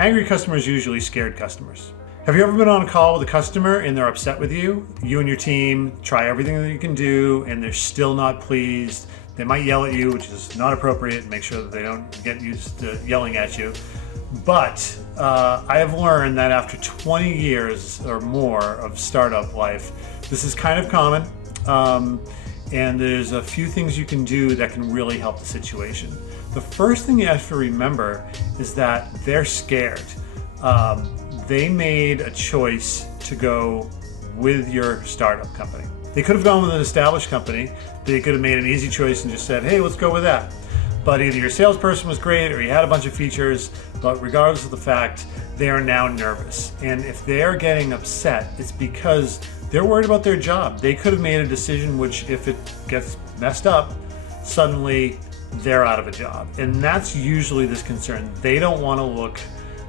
Angry customers are usually scared customers. Have you ever been on a call with a customer and they're upset with you? You and your team try everything that you can do and they're still not pleased. They might yell at you, which is not appropriate. Make sure that they don't get used to yelling at you. But I have learned that after 20 years or more of startup life, this is kind of common. And there's a few things you can do that can really help the situation. The first thing you have to remember is that they're scared. They made a choice to go with your startup company. They could have gone with an established company. They could have made an easy choice and just said, hey, let's go with that. But either your salesperson was great or you had a bunch of features, but regardless of the fact, they are now nervous. And if they are getting upset, it's because they're worried about their job. They could have made a decision which, if it gets messed up, suddenly they're out of a job. And that's usually this concern. They don't want to look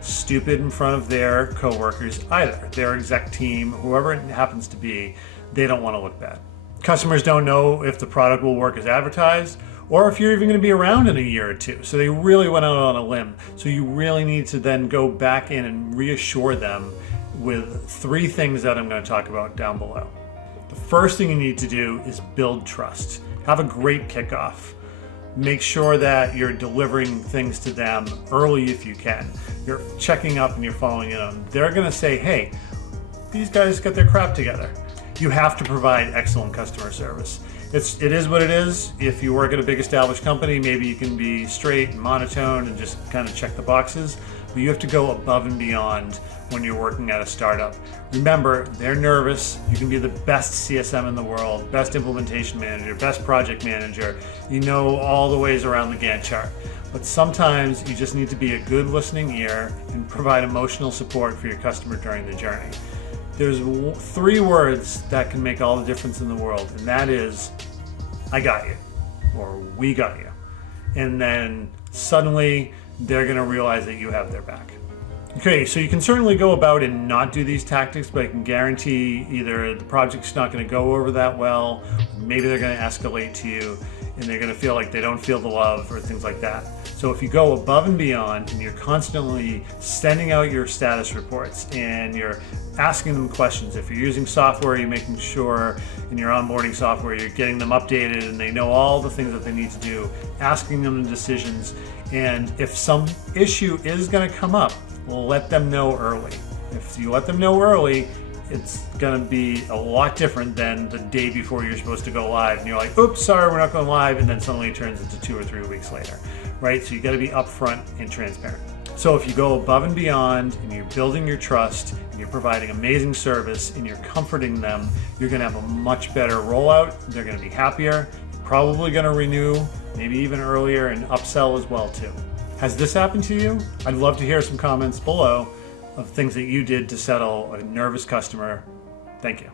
stupid in front of their coworkers either. Their exec team, whoever it happens to be, they don't want to look bad. Customers don't know if the product will work as advertised or if you're even going to be around in a year or two. So they really went out on a limb. So you really need to then go back in and reassure them with 3 things that I'm going to talk about down below. The first thing you need to do is build trust. Have a great kickoff. Make sure that you're delivering things to them early if you can. You're checking up and you're following in on them. They're going to say, hey, these guys got their crap together. You have to provide excellent customer service. It is what it is. If you work at a big established company, maybe you can be straight and monotone and just kind of check the boxes. But you have to go above and beyond when you're working at a startup. Remember, they're nervous. You can be the best CSM in the world, best implementation manager, best project manager. You know all the ways around the Gantt chart. But sometimes you just need to be a good listening ear and provide emotional support for your customer during the journey. There's 3 words that can make all the difference in the world, and that is, I got you, or we got you. And then suddenly they're gonna realize that you have their back. Okay, so you can certainly go about and not do these tactics, but I can guarantee either the project's not gonna go over that well, maybe they're gonna escalate to you, and they're gonna feel like they don't feel the love or things like that. So if you go above and beyond and you're constantly sending out your status reports and you're asking them questions, if you're using software, you're making sure in your onboarding software you're getting them updated and they know all the things that they need to do, asking them the decisions, and if some issue is going to come up, let them know early. If you let them know early, it's going to be a lot different than the day before you're supposed to go live and you're like, oops, sorry, we're not going live, and then suddenly it turns into 2 or 3 weeks later, right? So you got to be upfront and transparent. So if you go above and beyond and you're building your trust and you're providing amazing service and you're comforting them, you're going to have a much better rollout. They're going to be happier, probably going to renew, maybe even earlier, and upsell as well too. Has this happened to you? I'd love to hear some comments below of things that you did to settle a nervous customer. Thank you.